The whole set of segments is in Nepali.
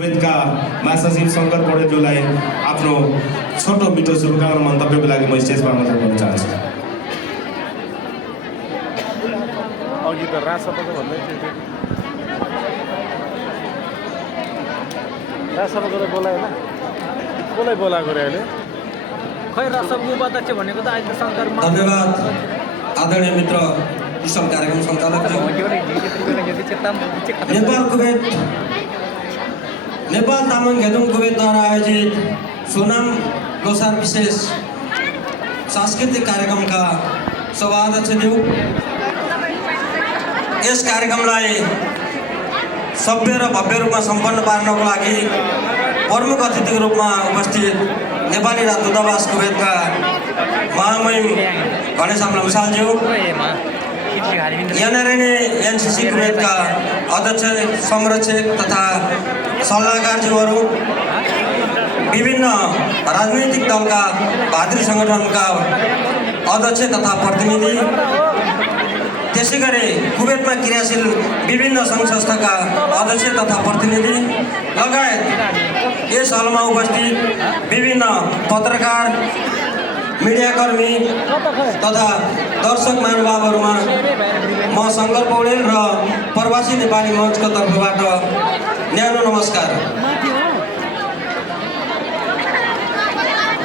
कुवेतका महासचिव शङ्कर पौडेलज्यूलाई आफ्नो छोटो मिठो शुभकामना मन्तव्यको लागि म स्टेजमा आमन्त्रण गर्न चाहन्छु। अघि त राजसभाको भन्दै थियो राजसभाको बोलायो होइन बोलाएको रे अहिले खै राजसभाको उपाध्यक्ष भनेको त अहिले शङ्कर। धन्यवाद आदरणीय मित्र कुशल कार्यक्रम सञ्चालक नेपाल तामाङ घेदुङ कुवेतद्वारा आयोजित सोनाम लोसार विशेष सांस्कृतिक कार्यक्रमका सभाध्यक्षज्यू, यस कार्यक्रमलाई सभ्य र भव्य रूपमा सम्पन्न पार्नको लागि प्रमुख अतिथिको रूपमा उपस्थित नेपाली राजदूतावास कुवेतका महामहिम गणेश लम्सालज्यू, एनसीसी कुवेतका अध्यक्ष संरक्षक तथा सल्लाहकारज्यूहरू, विभिन्न राजनैतिक दलका भातृ सङ्गठनका अध्यक्ष तथा प्रतिनिधि, त्यसै गरी कुवेतमा क्रियाशील विभिन्न सङ्घ संस्थाका अध्यक्ष तथा प्रतिनिधि लगायत यस हलमा उपस्थित विभिन्न पत्रकार, मिडियाकर्मी तथा दर्शक महानुभावहरूमा म शङ्कर पौडेल र प्रवासी नेपाली मञ्चको तर्फबाट न्यानो नमस्कार।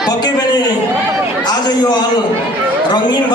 पक्कै पनि आज यो हल रङ्गीन